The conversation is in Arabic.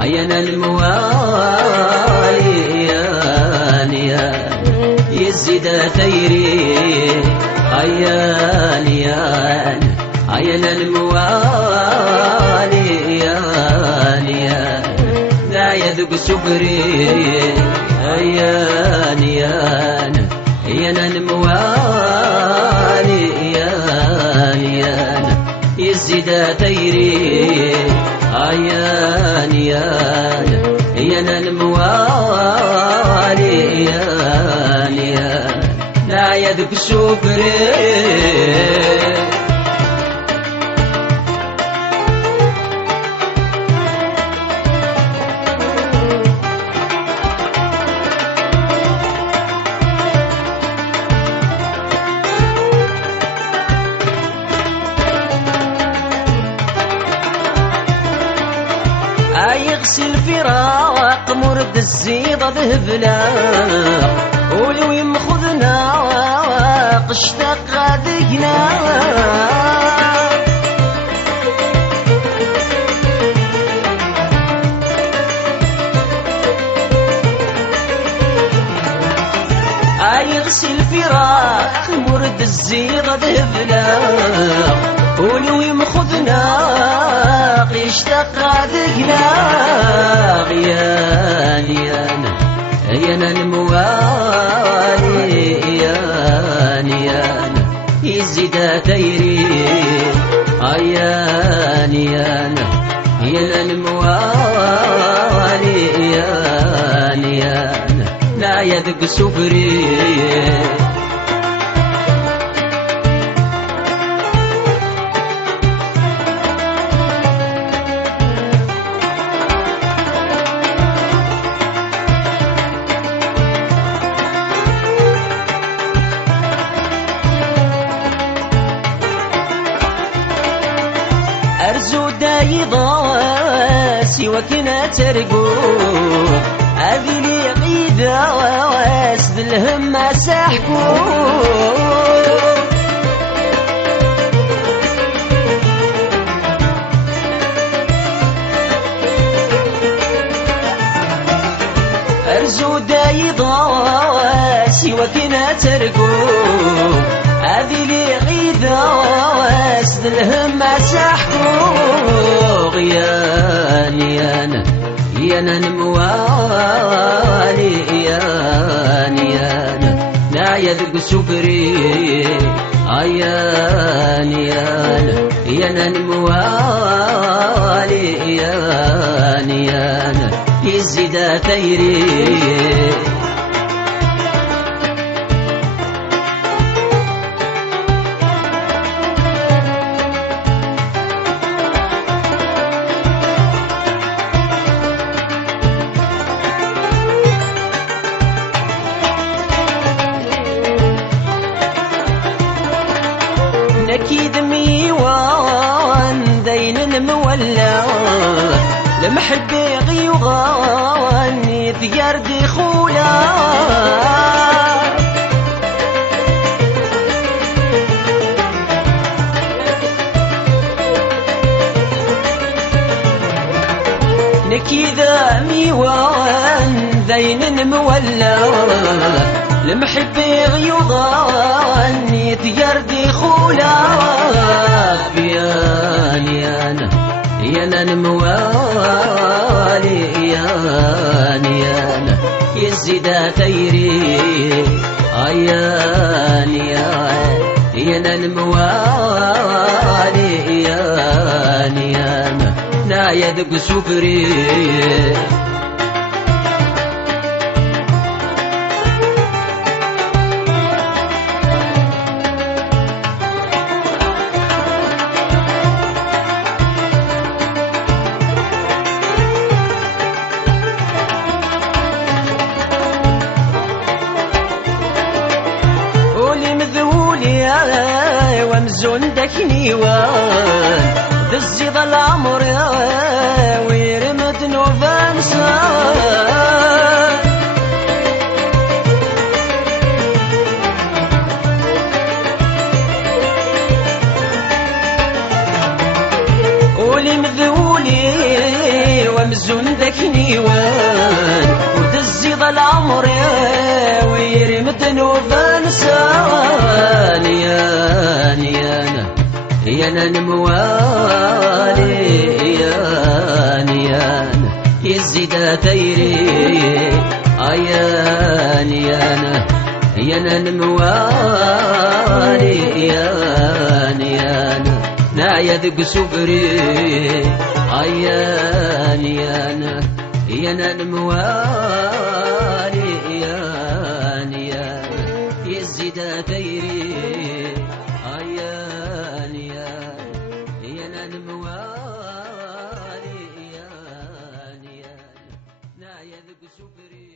عيان الموالي يزيد ثيري عيان الموالي لا يذوق سكري عيان الموالي يزيد ثيري عيان الموالي لا يذوق سكري. يغسل فراق مرد الزيضة ذهبنا ولو يمخذنا قشتاق غادقنا يغسل فراق مرد الزيضة ذهبنا ولو يمخذنا قشتاق غادقنا عيان الموالي يزيد ثيري عيان الموالي لا يذوق سكري. أرزو دايضا سواكنا ترقو هذي لي عيدة واسد الهم ساحكو أرزو دايضا سواكنا ترقو هذي لي عيدة واسد الهم ساحكو عيان الموالي لا يذوق سكري عيان الموالي يزيد ثيري. نكيد ميوان دين مولى لمحب غيوغان ثيار دخولا نكيد ميوان دين مولى لمحب غيوغان ثيار دخولا عيان الموالي يزيد ثيري عيان الموالي لا يذوق سكري. ومزون داك نيوان دزي ظل العمر ويرمد نوفانسان ولي مذولي ومزون داك نيوان ودزي ظل العمر ويرمد نوفانسان يانا نموالي يانا يزيد تيري يانا نموالي يانا نايا ذق سفري يانا نموالي يانا يزيد تيري يانا نموالي يانا نايا ذق سفري